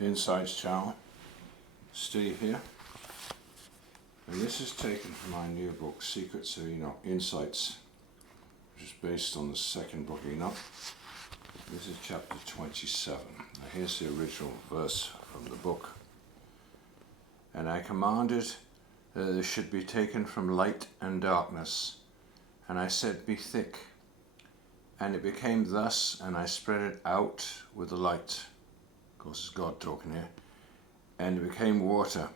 Insights channel. Steve here, and this is taken from my new book Secrets of Enoch Insights, which is based on the second book of Enoch. This is chapter 27. Now here's the original verse from the book. And I commanded that it should be taken from light and darkness, and I said, be thick. And it became thus, and I spread it out with the light. Of course, it's God talking here. And it became water,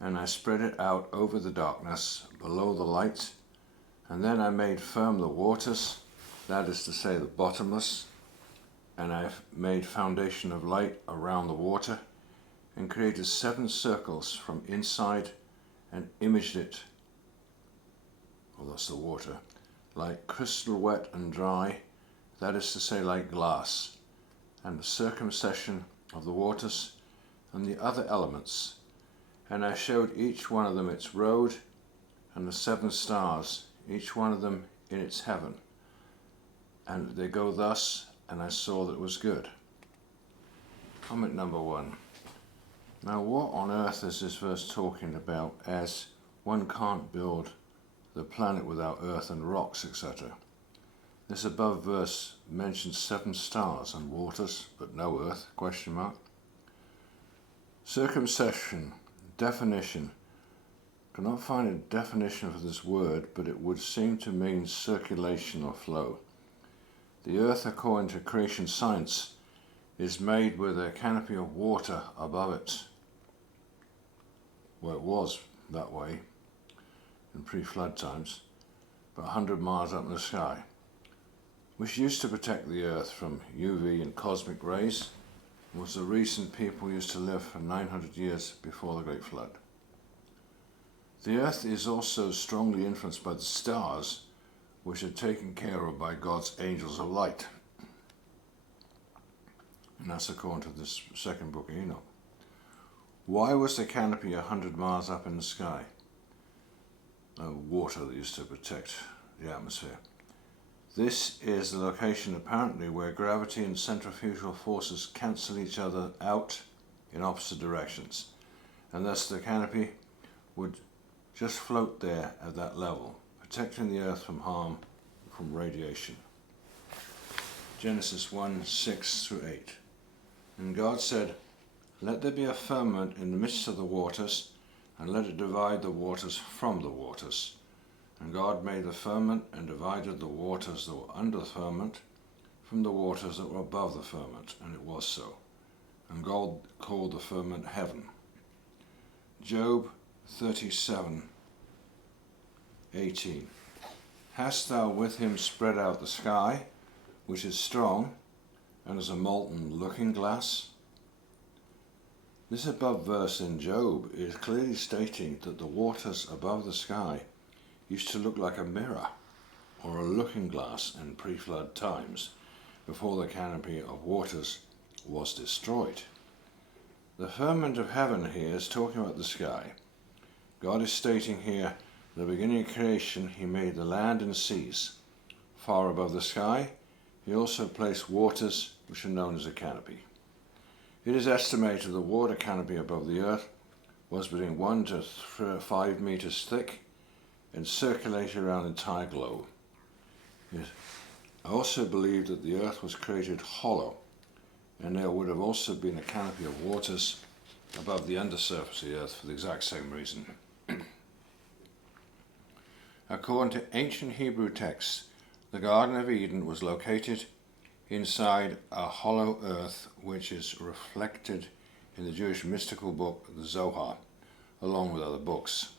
and I spread it out over the darkness, below the light. And then I made firm the waters, that is to say the bottomless, and I made foundation of light around the water, and created 7 circles from inside, and imaged it, well, that's the water, like crystal wet and dry, that is to say like glass, and the circumcision of the waters, and the other elements. And I showed each one of them its road, and the 7 stars, each one of them in its heaven. And they go thus, and I saw that it was good. Comment number 1. Now what on earth is this verse talking about, as one can't build the planet without earth and rocks, etc. This above verse mentions 7 stars and waters, but no earth, question mark. Circumcision, definition. Cannot find a definition for this word, but it would seem to mean circulation or flow. The earth, according to creation science, is made with a canopy of water above it. Well, it was that way in pre-flood times, but 100 miles up in the sky, which used to protect the earth from UV and cosmic rays, was the reason people used to live for 900 years before the Great Flood. The earth is also strongly influenced by the stars, which are taken care of by God's angels of light. And that's according to this second book of Enoch. Why was the canopy 100 miles up in the sky? Water that used to protect the atmosphere. This is the location apparently where gravity and centrifugal forces cancel each other out in opposite directions, and thus the canopy would just float there at that level, protecting the earth from harm from radiation. Genesis 1:6-8. And God said, let there be a firmament in the midst of the waters, and let it divide the waters from the waters. And God made the firmament, and divided the waters that were under the firmament from the waters that were above the firmament, and it was so. And God called the firmament heaven. Job 37:18. Hast thou with him spread out the sky, which is strong, and as a molten looking glass? This above verse in Job is clearly stating that the waters above the sky used to look like a mirror or a looking glass in pre-flood times, before the canopy of waters was destroyed. The firmament of heaven here is talking about the sky. God is stating here, at the beginning of creation, he made the land and seas. Far above the sky, he also placed waters, which are known as a canopy. It is estimated the water canopy above the earth was between 1 to 5 meters thick and circulated around the entire globe. I also believe that the earth was created hollow, and there would have also been a canopy of waters above the undersurface of the earth for the exact same reason. According to ancient Hebrew texts, the Garden of Eden was located inside a hollow earth, which is reflected in the Jewish mystical book, the Zohar, along with other books.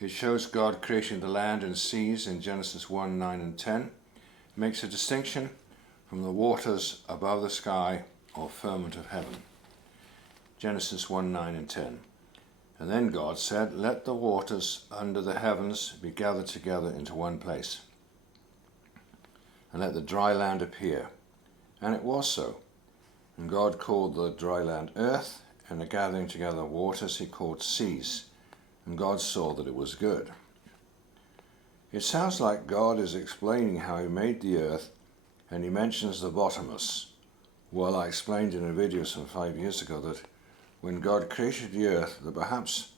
It shows God creating the land and seas in Genesis 1:9 and 10, makes a distinction from the waters above the sky or firmament of heaven. Genesis 1:9 and 10. And then God said, let the waters under the heavens be gathered together into one place, and let the dry land appear. And it was so. And God called the dry land earth, and the gathering together of waters he called seas. And God saw that it was good. It sounds like God is explaining how he made the earth, and he mentions the bottomless, Well, I explained in a video some 5 years ago that when God created the earth, that perhaps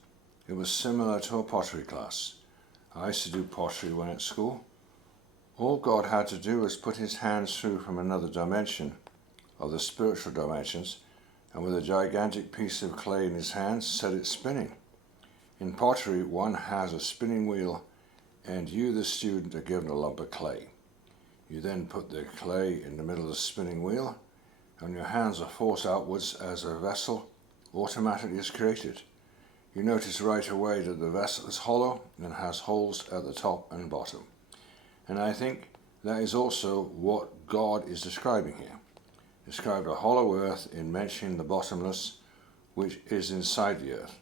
it was similar to a pottery class. I used to do pottery when at school. All God had to do was put his hands through from another dimension of the spiritual dimensions, and with a gigantic piece of clay in his hands, set it spinning. In pottery, one has a spinning wheel, and you, the student, are given a lump of clay. You then put the clay in the middle of the spinning wheel, and your hands are forced outwards as a vessel automatically is created. You notice right away that the vessel is hollow and has holes at the top and bottom. And I think that is also what God is describing here. Described a hollow earth in mentioning the bottomless, which is inside the earth.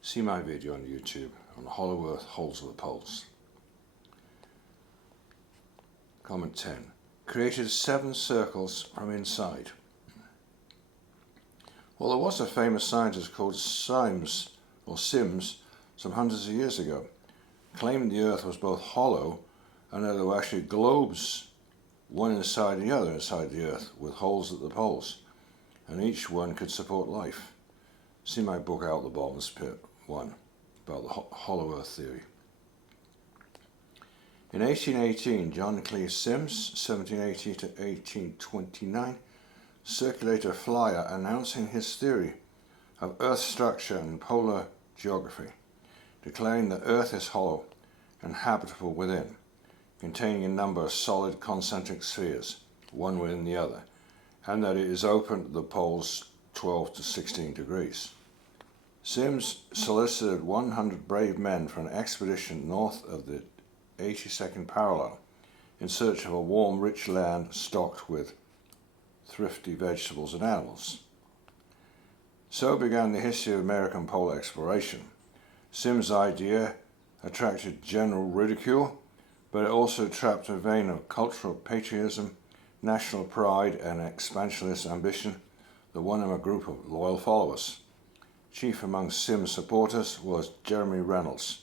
See my video on YouTube on the hollow earth, holes of the poles. Comment 10. Created 7 circles from inside. Well, there was a famous scientist called Sims some hundreds of years ago, claiming the earth was both hollow and that there were actually globes, one inside the other inside the earth, with holes at the poles, and each one could support life. See my book out, The Bottomless Pit 1, about the hollow earth theory. In 1818, John Cleese Sims, 1780 to 1829, circulated a flyer announcing his theory of Earth structure and polar geography, declaring that Earth is hollow and habitable within, containing a number of solid concentric spheres, one within the other, and that it is open at the poles 12 to 16 degrees. Sims solicited 100 brave men for an expedition north of the 82nd parallel in search of a warm, rich land stocked with thrifty vegetables and animals. So began the history of American polar exploration. Sims' idea attracted general ridicule, but it also trapped a vein of cultural patriotism, national pride, and expansionist ambition that won him a group of loyal followers. Chief among Sims' supporters was Jeremy Reynolds,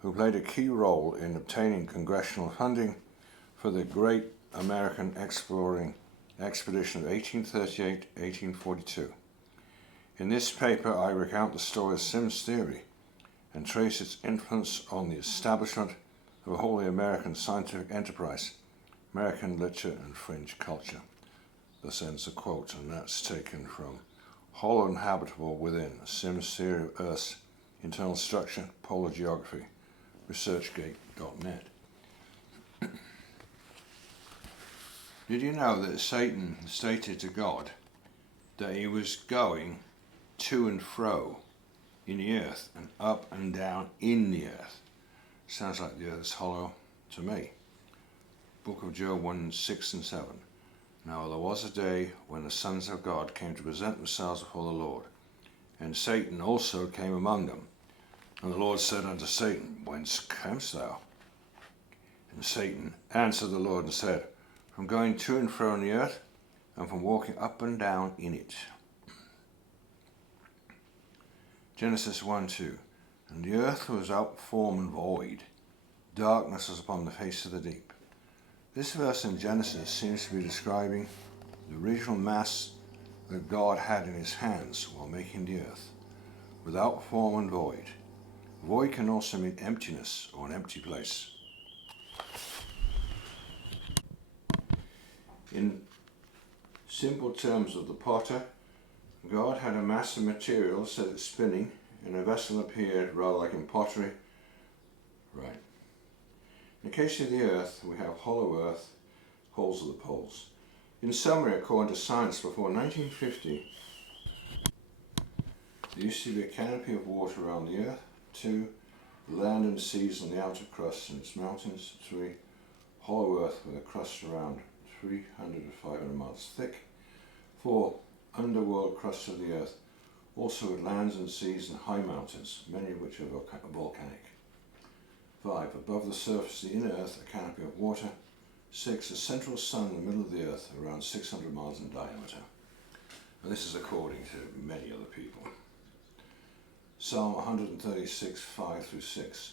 who played a key role in obtaining congressional funding for the Great American Exploring Expedition of 1838-1842. In this paper, I recount the story of Sims' theory and trace its influence on the establishment of a wholly American scientific enterprise, American literature and fringe culture. Thus ends the quote, and that's taken from Hollow and Habitable Within, Sims' Theory of Earth's Internal Structure, Polar Geography, researchgate.net. Did you know that Satan stated to God that he was going to and fro in the earth and up and down in the earth? Sounds like the earth is hollow to me. Book of Job 1, 6 and 7. Now there was a day when the sons of God came to present themselves before the Lord, and Satan also came among them. And the Lord said unto Satan, Whence camest thou? And Satan answered the Lord and said, From going to and fro in the earth, and from walking up and down in it. Genesis 1:2. And the earth was without form and void. Darkness was upon the face of the deep. This verse in Genesis seems to be describing the original mass that God had in his hands while making the earth, without form and void. Void can also mean emptiness or an empty place. In simple terms of the potter, God had a mass of material set it spinning, and a vessel appeared rather like in pottery. Right. In the case of the earth, we have hollow earth, holes at the poles. In summary, according to science, before 1950, there used to be a canopy of water around the earth. 2, land and seas on the outer crust and its mountains. 3, hollow earth with a crust around 300 to 500 miles thick. 4, underworld crust of the earth, also with lands and seas and high mountains, many of which are volcanic. 5, above the surface of the inner earth, a canopy of water. 6, a central sun in the middle of the earth, around 600 miles in diameter. And this is according to many other people. Psalm 136, 5 through 6.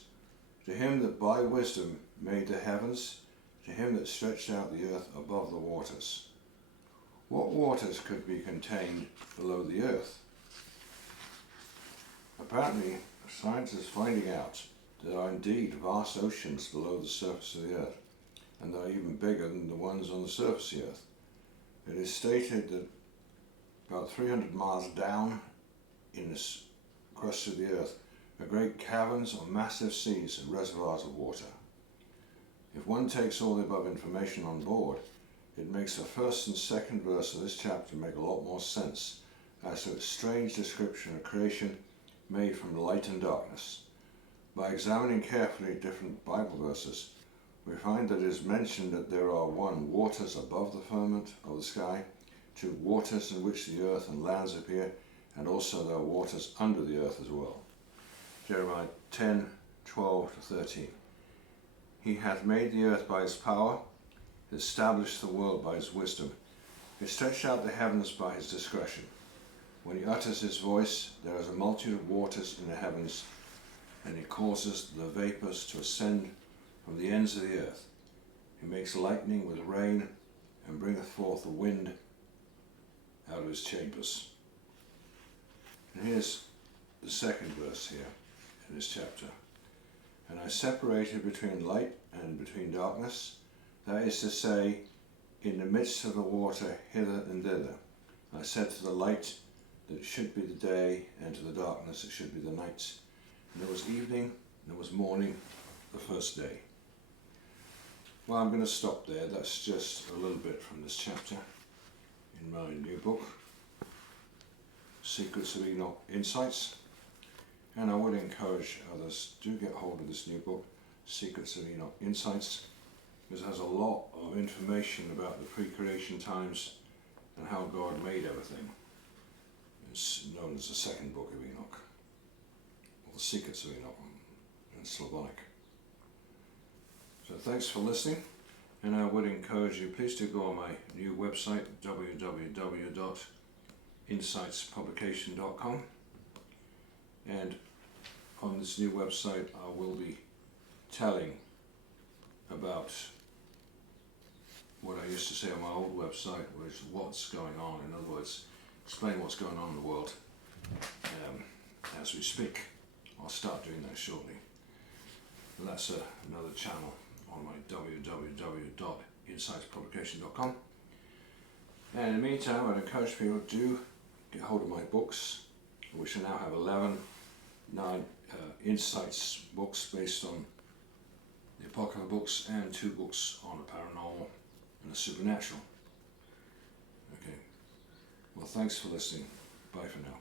To him that by wisdom made the heavens, to him that stretched out the earth above the waters. What waters could be contained below the Earth? Apparently, scientists are finding out there are indeed vast oceans below the surface of the Earth, and they are even bigger than the ones on the surface of the Earth. It is stated that about 300 miles down in the crust of the Earth are great caverns or massive seas and reservoirs of water. If one takes all the above information on board, it makes the first and second verse of this chapter make a lot more sense as to its strange description of creation made from light and darkness. By examining carefully different Bible verses, we find that it is mentioned that there are 1. Waters above the firmament of the sky, 2. Waters in which the earth and lands appear, and also there are waters under the earth as well. Jeremiah 10:12-13. He hath made the earth by his power, established the world by his wisdom. He stretched out the heavens by his discretion. When he utters his voice, there is a multitude of waters in the heavens, and he causes the vapours to ascend from the ends of the earth. He makes lightning with rain, and bringeth forth the wind out of his chambers. And here's the second verse here in this chapter. And I separated between light and between darkness, that is to say, in the midst of the water hither and thither. I said to the light that it should be the day, and to the darkness it should be the night. And there was evening, and there was morning, the first day. Well, I'm going to stop there. That's just a little bit from this chapter in my new book, Secrets of Enoch Insights. And I would encourage others to get hold of this new book, Secrets of Enoch Insights, because it has a lot of information about the pre-creation times and how God made everything. It's known as the second book of Enoch, or the Secrets of Enoch in Slavonic. So thanks for listening, and I would encourage you, please do go on my new website, www.insightspublication.com, and on this new website I will be telling about what I used to say on my old website, which is what's going on. In other words, explain what's going on in the world as we speak. I'll start doing that shortly. But that's another channel on my www.insightspublication.com. And in the meantime, I'd encourage people to get hold of my books, which I now have 9 insights books based on the APOCRYPHAL books, and 2 books on the paranormal and the supernatural. Okay. Well, thanks for listening. Bye for now.